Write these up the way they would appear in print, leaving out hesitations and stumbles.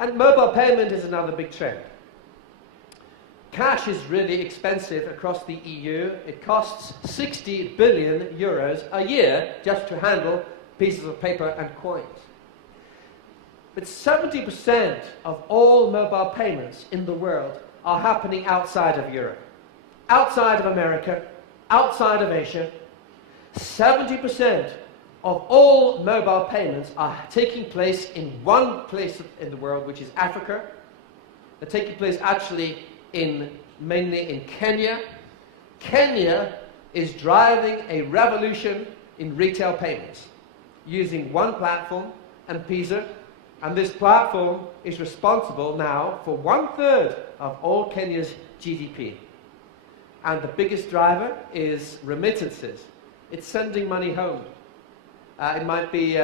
And mobile payment is another big trend. Cash is really expensive across the EU. It costs 60 billion euros a year just to handle pieces of paper and coins. But 70% of all mobile payments in the world are happening outside of Europe, outside of America, outside of Asia. 70% of all mobile payments are taking place in one place in the world, which is Africa. They're taking place actually mainly in Kenya. Kenya is driving a revolution in retail payments using one platform, M-Pesa, and this platform is responsible now for 1/3 of all Kenya's GDP. And the biggest driver is remittances. It's sending money home. It might be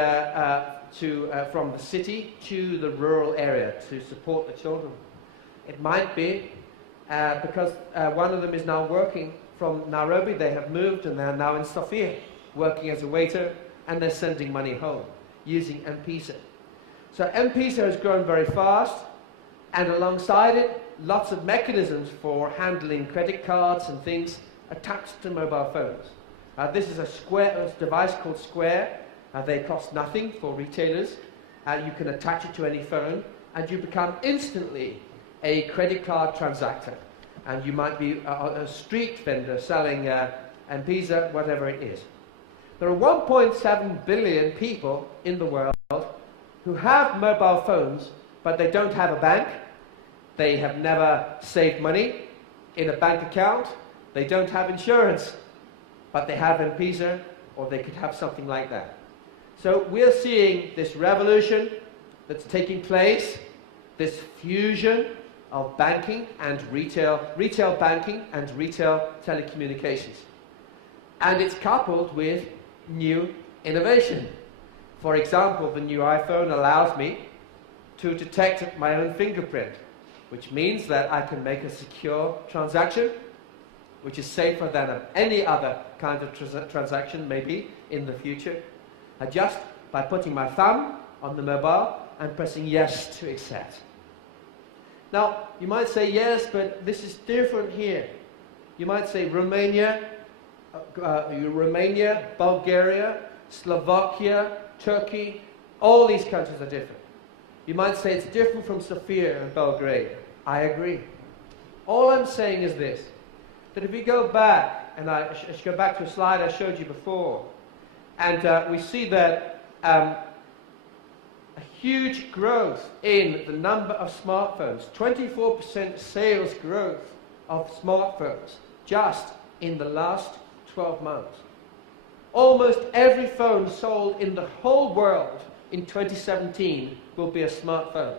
from the city to the rural area to support the children. It might be because one of them is now working from Nairobi. They have moved and they're now in Sofia, working as a waiter, and they're sending money home using M-Pesa. So M-Pesa has grown very fast, and alongside it, lots of mechanisms for handling credit cards and things attached to mobile phones. This is a device called Square. They cost nothing for retailers. You can attach it to any phone, and you become instantly a credit card transactor. And you might be a street vendor selling M-Pesa, whatever it is. There are 1.7 billion people in the world who have mobile phones, but they don't have a bank. They have never saved money in a bank account. They don't have insurance, but they have M-Pesa, or they could have something like that. So we're seeing this revolution that's taking place, this fusion of banking and retail banking and retail telecommunications. And it's coupled with new innovation. For example, the new iPhone allows me to detect my own fingerprint, which means that I can make a secure transaction, which is safer than any other kind of transaction maybe in the future, just by putting my thumb on the mobile and pressing yes to accept. Now, you might say, yes, but this is different here. You might say Romania, Bulgaria, Slovakia, Turkey, all these countries are different. You might say it's different from Sofia and Belgrade. I agree. All I'm saying is this, that if we go back, and I should go back to a slide I showed you before, and we see that a huge growth in the number of smartphones, 24% sales growth of smartphones just in the last 12 months. Almost every phone sold in the whole world in 2017 will be a smartphone.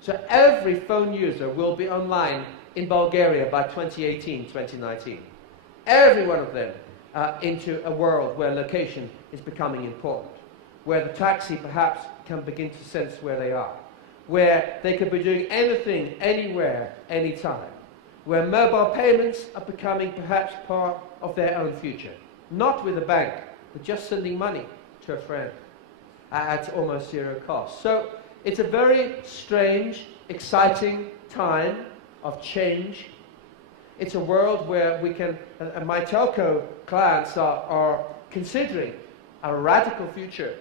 So every phone user will be online in Bulgaria by 2018, 2019. Every one of them into a world where location is becoming important, where the taxi perhaps can begin to sense where they are, where they could be doing anything, anywhere, anytime, where mobile payments are becoming perhaps part of their own future. Not with a bank, but just sending money to a friend at almost zero cost. So it's a very strange, exciting time of change. It's a world where we can, and my telco clients are considering a radical future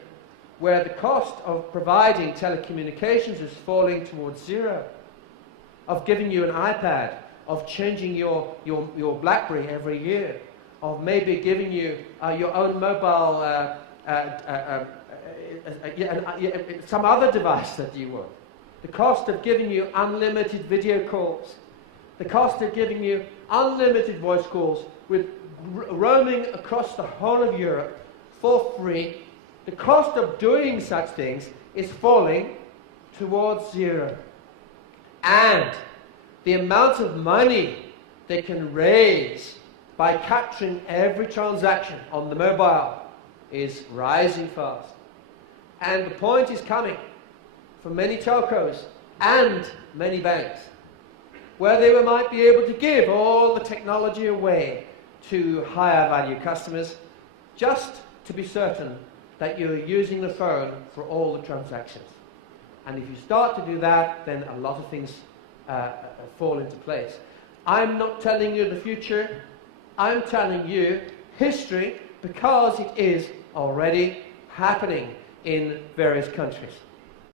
where the cost of providing telecommunications is falling towards zero, of giving you an iPad, of changing your BlackBerry every year, of maybe giving you your own mobile, some other device that you want. The cost of giving you unlimited video calls, the cost of giving you unlimited voice calls with roaming across the whole of Europe for free. The cost of doing such things is falling towards zero. And the amount of money they can raise by capturing every transaction on the mobile is rising fast. And the point is coming for many telcos and many banks, where they might be able to give all the technology away to higher value customers just to be certain that you're using the phone for all the transactions. And if you start to do that, then a lot of things fall into place. I'm not telling you the future. I'm telling you history, because it is already happening in various countries.